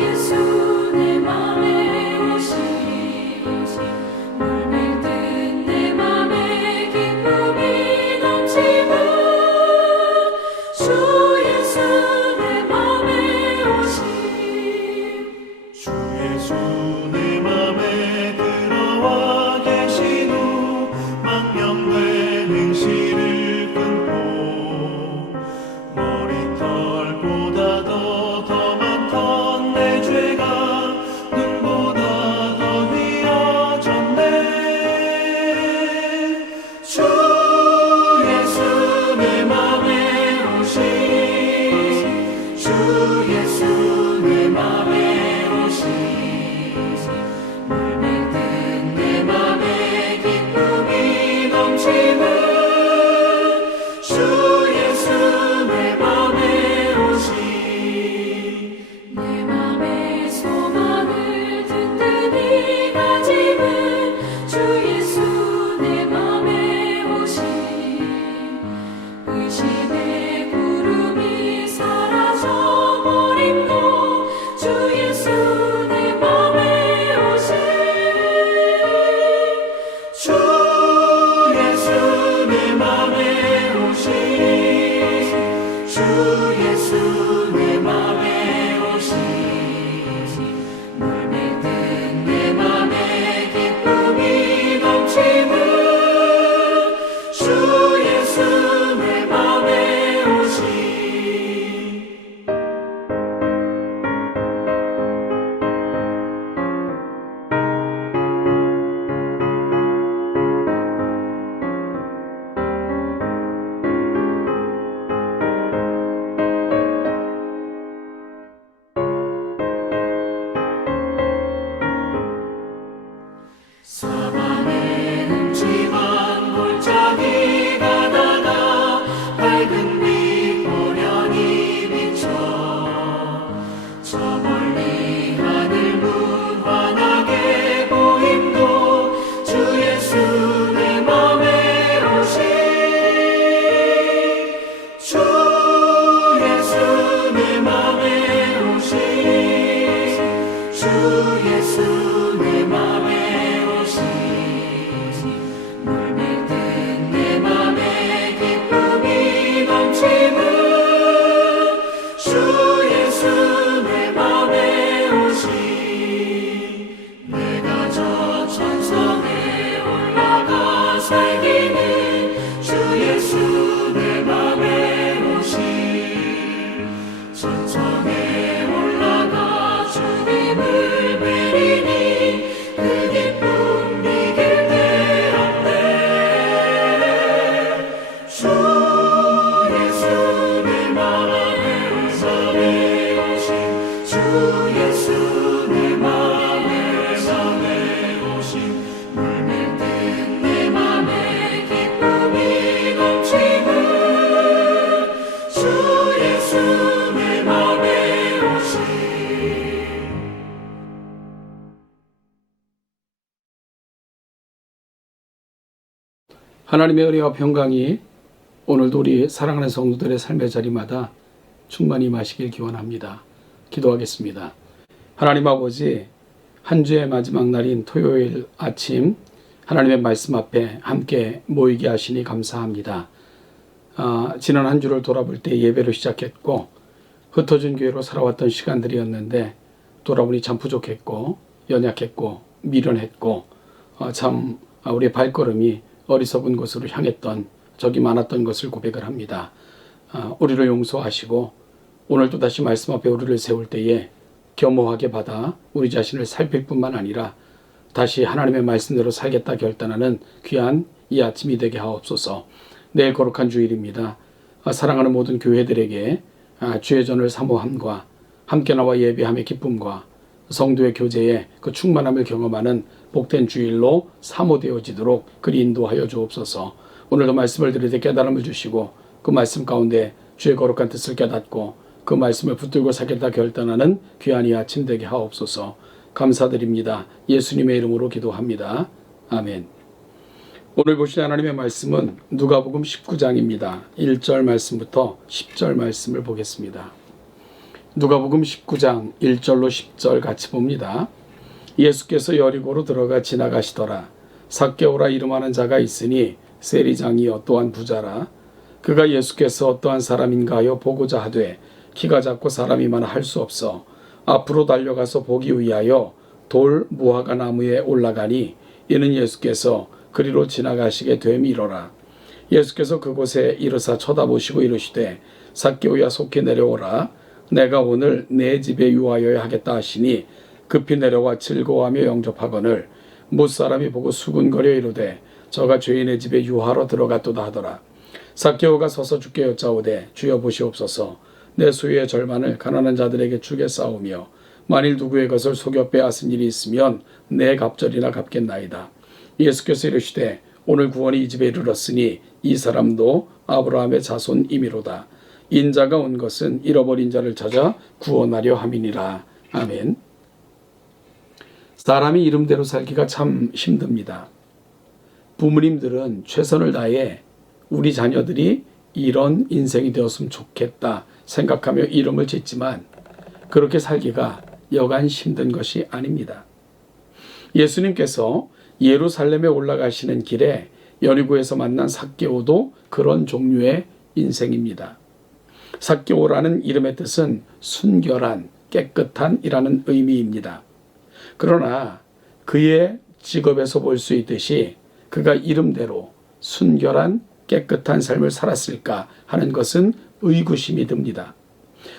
예수 내 맘에 오시니 물밀듯 내 맘에 기쁨이 넘치는 주 예수 내 맘에 오시니 주 예수 내 맘에 들어와 계신 후 망령된 행실을 끊고 머리털보다 더 많던 내 죄가 눈보다 더 휘어졌네. 주 예수 내 맘에 오시니 주 예수 내 맘에 오시니 물밀듯 내 맘에 기쁨이 넘치는 주 예수 내 맘에 오시니 내 맘의 소망을 든든히 가지는 주 예수 내 맘에 오시니 의심의 구름이 사라져 버림도 주 예수 내 맘에 오시니 주 예수 내 맘에 오시니 주 예수 내 맘에 오시니 물밀듯 내 맘에 기쁨이 넘치는 주 예수 내 맘에 오시니 사방에 흠집한 골짜기 가다가 밝은 빛 고련히 비쳐 저 멀리 하늘 무한하게 보임도 주 예수 내 맘에 오시니 주 예수 내 맘에 오시니 주 예수 내 맘에 오시니 물밀듯 내 맘에 기쁨이 넘치는 주 예수 내 맘에 오시니 내가 저 천성에 올라가 살기는 주 예수 내 맘에 오시니 천성에 올라가 주님을 뵈리니 그 기쁨 이길 데 없네. 주 예수 내 맘에 오신 주 예수 내 맘에 오신 물밀듯 내 맘에 기쁨이 넘치는 주 예수 내 맘에 오신 하나님의 은혜와 평강이 오늘도 우리 사랑하는 성도들의 삶의 자리마다 충만히 임하시길 기원합니다. 기도하겠습니다. 하나님 아버지, 한 주의 마지막 날인 토요일 아침 하나님의 말씀 앞에 함께 모이게 하시니 감사합니다. 지난 한 주를 돌아볼 때 예배로 시작했고 흩어진 교회로 살아왔던 시간들이었는데 돌아보니 참 부족했고 연약했고 미련했고 참 우리의 발걸음이 어리석은 곳으로 향했던 적이 많았던 것을 고백을 합니다. 우리를 용서하시고 오늘 또다시 말씀 앞에 우리를 세울 때에 겸허하게 받아 우리 자신을 살필 뿐만 아니라 다시 하나님의 말씀대로 살겠다 결단하는 귀한 이 아침이 되게 하옵소서. 내일 거룩한 주일입니다. 사랑하는 모든 교회들에게 주의 전을 사모함과 함께 나와 예배함의 기쁨과 성도의 교제에 그 충만함을 경험하는 복된 주일로 사모되어지도록 그리 인도하여 주옵소서. 오늘도 말씀을 들을 때 깨달음을 주시고 그 말씀 가운데 주의 거룩한 뜻을 깨닫고 그 말씀을 붙들고 살겠다 결단하는 귀한 이 아침 되게 하옵소서. 감사드립니다. 예수님의 이름으로 기도합니다. 아멘. 오늘 보실 하나님의 말씀은 누가복음 19장입니다. 1절 말씀부터 10절 말씀을 보겠습니다. 누가복음 19장 1절로 10절 같이 봅니다. 예수께서 여리고로 들어가 지나가시더라. 삭개오라 이름하는 자가 있으니 세리장이요 또한 부자라. 그가 예수께서 어떠한 사람인가 하여 보고자 하되 키가 작고 사람이 많아 할 수 없어 앞으로 달려가서 보기 위하여 돌 무화과 나무에 올라가니 이는 예수께서 그리로 지나가시게 되미로라. 예수께서 그곳에 이르사 쳐다보시고 이르시되 삭개오야 속히 내려오라. 내가 오늘 내 집에 유하여야 하겠다 하시니 급히 내려와 즐거워하며 영접하거늘 못사람이 보고 수군거려 이르되 저가 죄인의 집에 유하러 들어갔도다 하더라. 삭개오가 서서 주께 여짜오되 주여 보시옵소서 내 소유의 절반을 가난한 자들에게 주겠사오며 만일 누구의 것을 속여 빼앗은 일이 있으면 내 갑절이나 갚겠나이다. 예수께서 이르시되 오늘 구원이 이 집에 이르렀으니 이 사람도 아브라함의 자손이미로다. 인자가 온 것은 잃어버린 자를 찾아 구원하려 함이니라. 아멘. 사람이 이름대로 살기가 참 힘듭니다. 부모님들은 최선을 다해 우리 자녀들이 이런 인생이 되었으면 좋겠다 생각하며 이름을 짓지만 그렇게 살기가 여간 힘든 것이 아닙니다. 예수님께서 예루살렘에 올라가시는 길에 여리고에서 만난 삭개오도 그런 종류의 인생입니다. 삭개오라는 이름의 뜻은 순결한, 깨끗한 이라는 의미입니다. 그러나 그의 직업에서 볼 수 있듯이 그가 이름대로 순결한, 깨끗한 삶을 살았을까 하는 것은 의구심이 듭니다.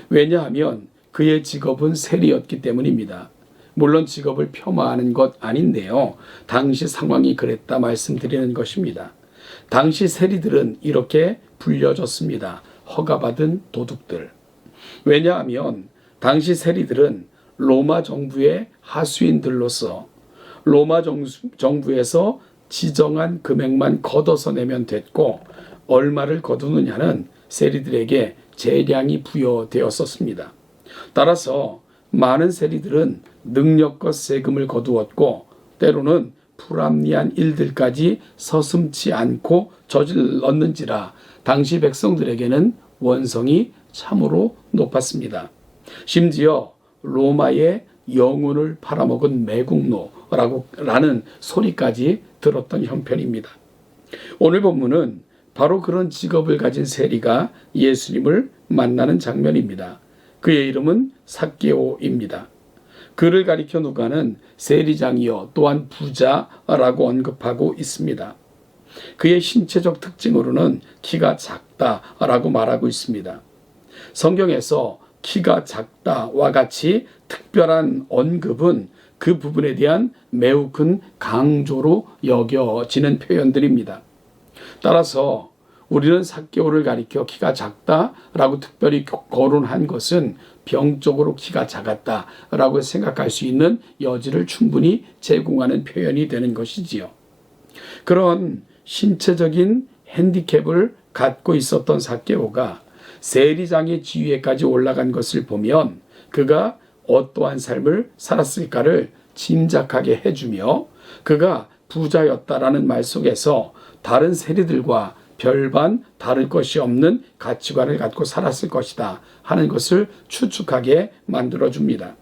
왜냐하면 그의 직업은 세리였기 때문입니다. 물론 직업을 폄하하는 것 아닌데요. 당시 상황이 그랬다 말씀드리는 것입니다. 당시 세리들은 이렇게 불려졌습니다. 허가받은 도둑들. 왜냐하면 당시 세리들은 로마 정부의 하수인들로서 로마 정부에서 지정한 금액만 걷어서 내면 됐고 얼마를 거두느냐는 세리들에게 재량이 부여되었었습니다. 따라서 많은 세리들은 능력껏 세금을 거두었고 때로는 불합리한 일들까지 서슴지 않고 저질렀는지라 당시 백성들에게는 원성이 참으로 높았습니다. 심지어 로마의 영혼을 팔아먹은 매국노라는 소리까지 들었던 형편입니다. 오늘 본문은 바로 그런 직업을 가진 세리가 예수님을 만나는 장면입니다. 그의 이름은 삭개오입니다. 그를 가리켜 누가는 세리장이요 또한 부자라고 언급하고 있습니다. 그의 신체적 특징으로는 키가 작다라고 말하고 있습니다. 성경에서 키가 작다와 같이 특별한 언급은 그 부분에 대한 매우 큰 강조로 여겨지는 표현들입니다. 따라서 우리는 삭개오를 가리켜 키가 작다라고 특별히 거론한 것은 병적으로 키가 작았다라고 생각할 수 있는 여지를 충분히 제공하는 표현이 되는 것이지요. 그런 신체적인 핸디캡을 갖고 있었던 삭개오가 세리장의 지위에까지 올라간 것을 보면 그가 어떠한 삶을 살았을까를 짐작하게 해주며 그가 부자였다라는 말 속에서 다른 세리들과 별반 다를 것이 없는 가치관을 갖고 살았을 것이다 하는 것을 추측하게 만들어줍니다.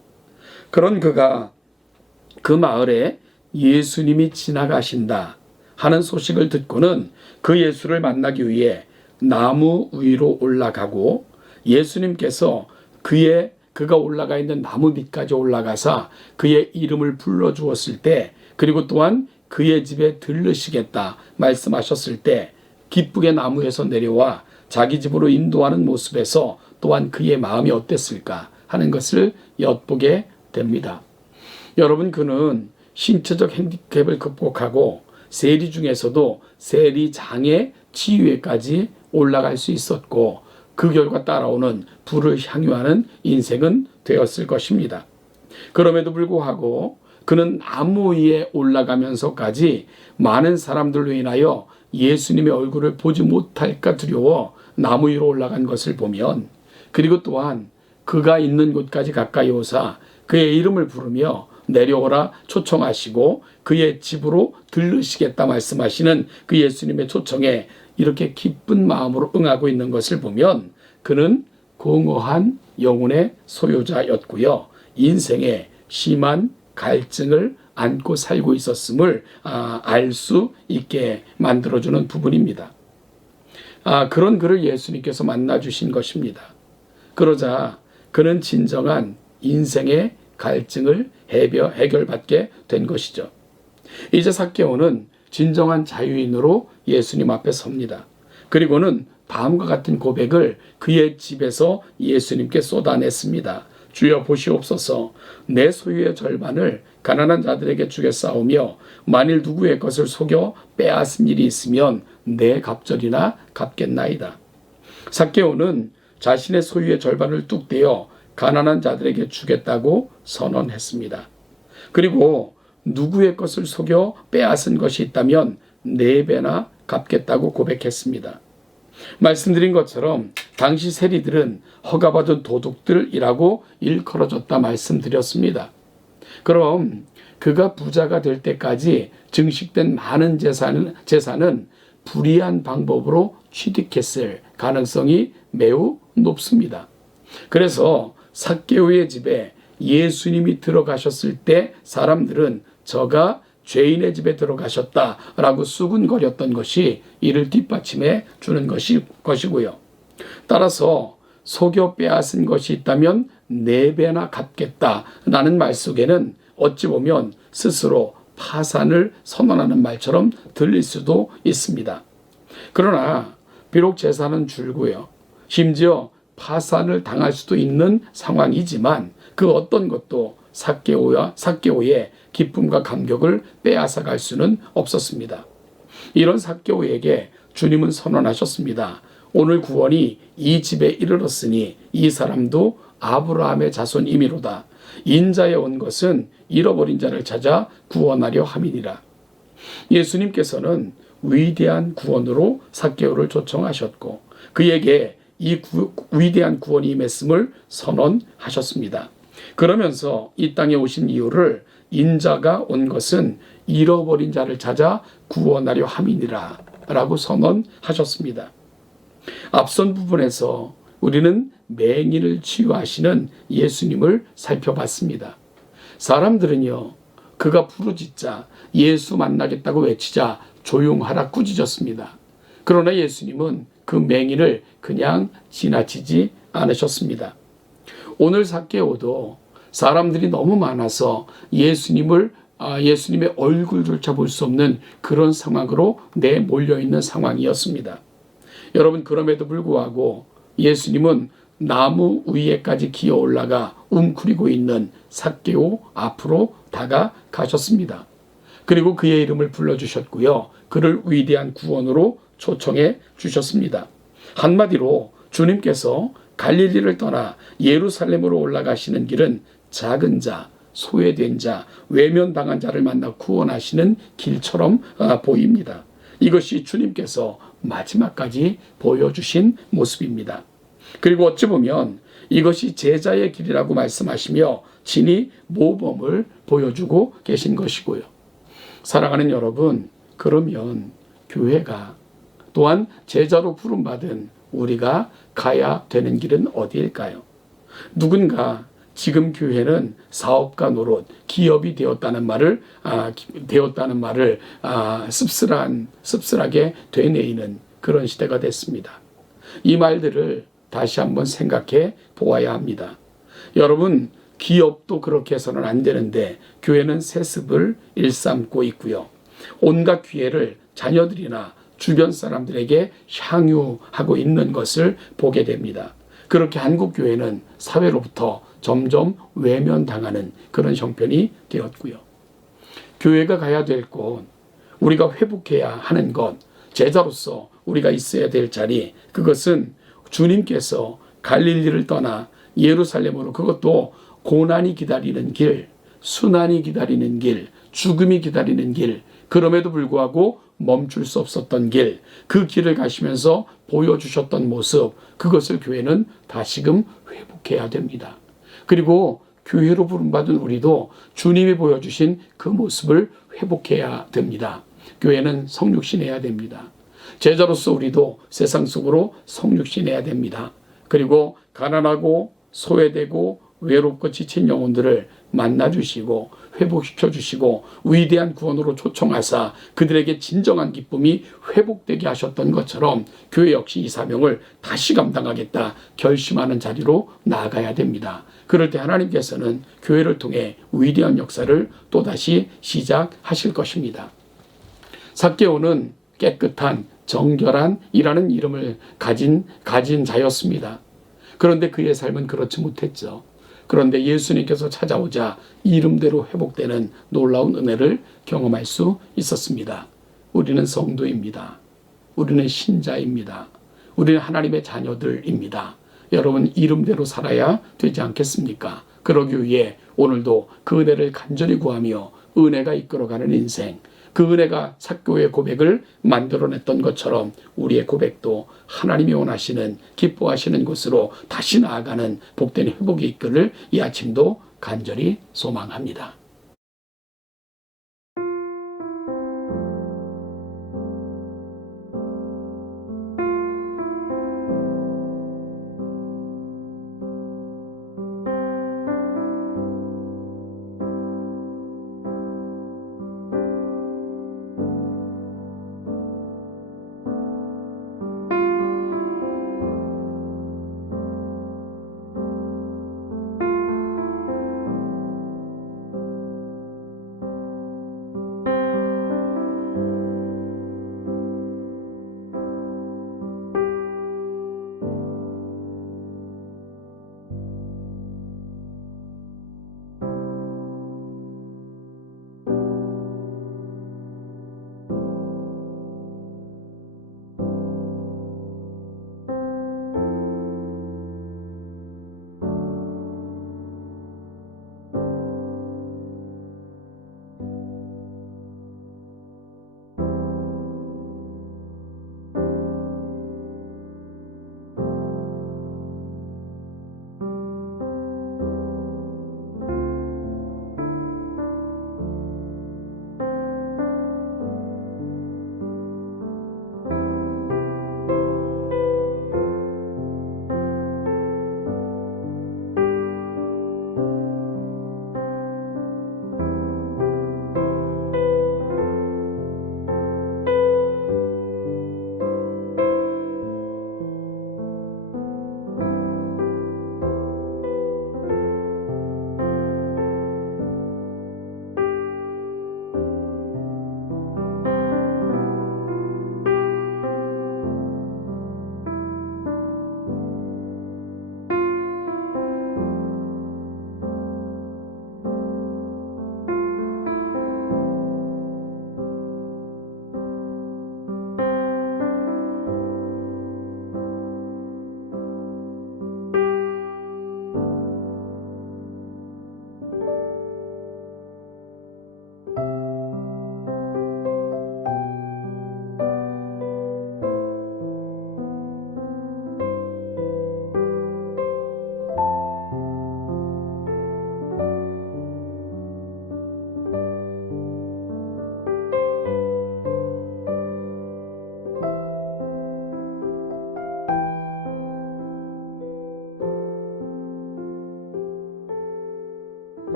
그런 그가 그 마을에 예수님이 지나가신다 하는 소식을 듣고는 그 예수를 만나기 위해 나무 위로 올라가고 예수님께서 그가 올라가 있는 나무 밑까지 올라가서 그의 이름을 불러주었을 때 그리고 또한 그의 집에 들르시겠다 말씀하셨을 때 기쁘게 나무에서 내려와 자기 집으로 인도하는 모습에서 또한 그의 마음이 어땠을까 하는 것을 엿보게 됩니다. 여러분, 그는 신체적 핸디캡을 극복하고 세리 중에서도 세리장의 지위에까지 올라갈 수 있었고 그 결과 따라오는 부를 향유하는 인생은 되었을 것입니다. 그럼에도 불구하고 그는 나무 위에 올라가면서까지 많은 사람들로 인하여 예수님의 얼굴을 보지 못할까 두려워 나무 위로 올라간 것을 보면 그리고 또한 그가 있는 곳까지 가까이 오사 그의 이름을 부르며 내려오라 초청하시고 그의 집으로 들르시겠다 말씀하시는 그 예수님의 초청에 이렇게 기쁜 마음으로 응하고 있는 것을 보면 그는 공허한 영혼의 소유자였고요. 인생에 심한 갈증을 안고 살고 있었음을 알 수 있게 만들어주는 부분입니다. 그런 그를 예수님께서 만나주신 것입니다. 그러자 그는 진정한 인생의 갈증을 해결받게 된 것이죠. 이제 삭개오는 진정한 자유인으로 예수님 앞에 섭니다. 그리고는 다음과 같은 고백을 그의 집에서 예수님께 쏟아냈습니다. 주여 보시옵소서, 내 소유의 절반을 가난한 자들에게 주겠사오며 만일 누구의 것을 속여 빼앗은 일이 있으면 내 갑절이나 갚겠나이다. 삭개오는 자신의 소유의 절반을 뚝 떼어 가난한 자들에게 주겠다고 선언했습니다. 그리고 누구의 것을 속여 빼앗은 것이 있다면 4배나 갚겠다고 고백했습니다. 말씀드린 것처럼 당시 세리들은 허가받은 도둑들이라고 일컬어졌다 말씀드렸습니다. 그럼 그가 부자가 될 때까지 증식된 많은 재산은 불이한 방법으로 취득했을 가능성이 매우 높습니다. 그래서 삭개오의 집에 예수님이 들어가셨을 때 사람들은 저가 죄인의 집에 들어가셨다라고 수군거렸던 것이 이를 뒷받침해 주는 것이고요. 따라서 속여 빼앗은 것이 있다면 4배나 갚겠다라는 말 속에는 어찌 보면 스스로 파산을 선언하는 말처럼 들릴 수도 있습니다. 그러나 비록 재산은 줄고요. 심지어 파산을 당할 수도 있는 상황이지만 그 어떤 것도 삭개오의 기쁨과 감격을 빼앗아갈 수는 없었습니다. 이런 삭개오에게 주님은 선언하셨습니다. 오늘 구원이 이 집에 이르렀으니 이 사람도 아브라함의 자손이미로다. 인자에 온 것은 잃어버린 자를 찾아 구원하려 함이니라. 예수님께서는 위대한 구원으로 삭개오를 초청하셨고 그에게 이 위대한 구원이 임했음을 선언하셨습니다. 그러면서 이 땅에 오신 이유를 인자가 온 것은 잃어버린 자를 찾아 구원하려 함이니라 라고 선언하셨습니다. 앞선 부분에서 우리는 맹인을 치유하시는 예수님을 살펴봤습니다. 사람들은요, 그가 부르짖자 예수 만나겠다고 외치자 조용하라 꾸짖었습니다. 그러나 예수님은 그 맹인을 그냥 지나치지 않으셨습니다. 오늘 삭개오도 사람들이 너무 많아서 예수님의 얼굴조차 볼 수 없는 그런 상황으로 내몰려있는 상황이었습니다. 여러분, 그럼에도 불구하고 예수님은 나무 위에까지 기어 올라가 웅크리고 있는 삭개오 앞으로 다가가셨습니다. 그리고 그의 이름을 불러주셨고요. 그를 위대한 구원으로 초청해 주셨습니다. 한마디로 주님께서 갈릴리를 떠나 예루살렘으로 올라가시는 길은 작은 자, 소외된 자, 외면당한 자를 만나 구원하시는 길처럼 보입니다. 이것이 주님께서 마지막까지 보여주신 모습입니다. 그리고 어찌 보면 이것이 제자의 길이라고 말씀하시며 친히 모범을 보여주고 계신 것이고요. 사랑하는 여러분, 그러면 교회가 또한 제자로 부름받은 우리가 가야 되는 길은 어디일까요? 누군가 지금 교회는 사업가 노릇, 기업이 되었다는 말을 씁쓸하게 되뇌이는 그런 시대가 됐습니다. 이 말들을 다시 한번 생각해 보아야 합니다. 여러분, 기업도 그렇게 해서는 안 되는데 교회는 세습을 일삼고 있고요. 온갖 기회를 자녀들이나 주변 사람들에게 향유하고 있는 것을 보게 됩니다. 그렇게 한국 교회는 사회로부터 점점 외면당하는 그런 형편이 되었고요. 교회가 가야 될 곳, 우리가 회복해야 하는 것, 제자로서 우리가 있어야 될 자리, 그것은 주님께서 갈릴리를 떠나 예루살렘으로, 그것도 고난이 기다리는 길, 순환이 기다리는 길, 죽음이 기다리는 길, 그럼에도 불구하고 멈출 수 없었던 길, 그 길을 가시면서 보여주셨던 모습, 그것을 교회는 다시금 회복해야 됩니다. 그리고 교회로 부름받은 우리도 주님이 보여주신 그 모습을 회복해야 됩니다. 교회는 성육신해야 됩니다. 제자로서 우리도 세상 속으로 성육신해야 됩니다. 그리고 가난하고 소외되고 외롭고 지친 영혼들을 만나주시고 회복시켜주시고 위대한 구원으로 초청하사 그들에게 진정한 기쁨이 회복되게 하셨던 것처럼 교회 역시 이 사명을 다시 감당하겠다 결심하는 자리로 나아가야 됩니다. 그럴 때 하나님께서는 교회를 통해 위대한 역사를 또다시 시작하실 것입니다. 삭개오는 깨끗한 정결한이라는 이름을 가진 자였습니다. 그런데 그의 삶은 그렇지 못했죠. 그런데 예수님께서 찾아오자 이름대로 회복되는 놀라운 은혜를 경험할 수 있었습니다. 우리는 성도입니다. 우리는 신자입니다. 우리는 하나님의 자녀들입니다. 여러분 이름대로 살아야 되지 않겠습니까? 그러기 위해 오늘도 그 은혜를 간절히 구하며 은혜가 이끌어가는 인생, 그 은혜가 삭개오의 고백을 만들어냈던 것처럼 우리의 고백도 하나님이 원하시는 기뻐하시는 곳으로 다시 나아가는 복된 회복이 이끌을 이 아침도 간절히 소망합니다.